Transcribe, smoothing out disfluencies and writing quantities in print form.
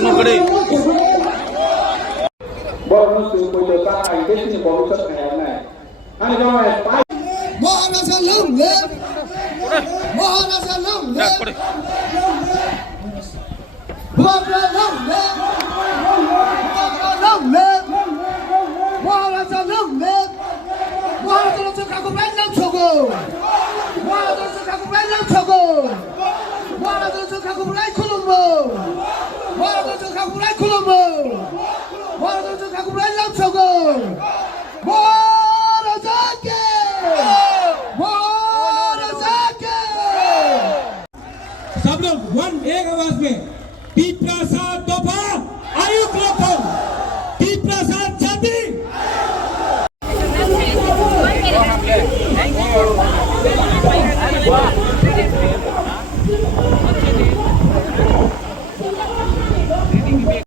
कडे बरं नसतो काय देखील भविष्यात खायला नाही आणि जेव्हा महाराजा लावले महाराजा लावले बाबरा लावले बाबरा लावले महाराजा लावले महाराजाचं काकू बायला छोगो महाराजाचं काकू बायला छोगो महाराजाचं काकू बाय खुलंबो महाराजाचं काकू बाय खुलंबो महाराजाचं काकू बायला छोगो सब लोग एक आवाज में पीपला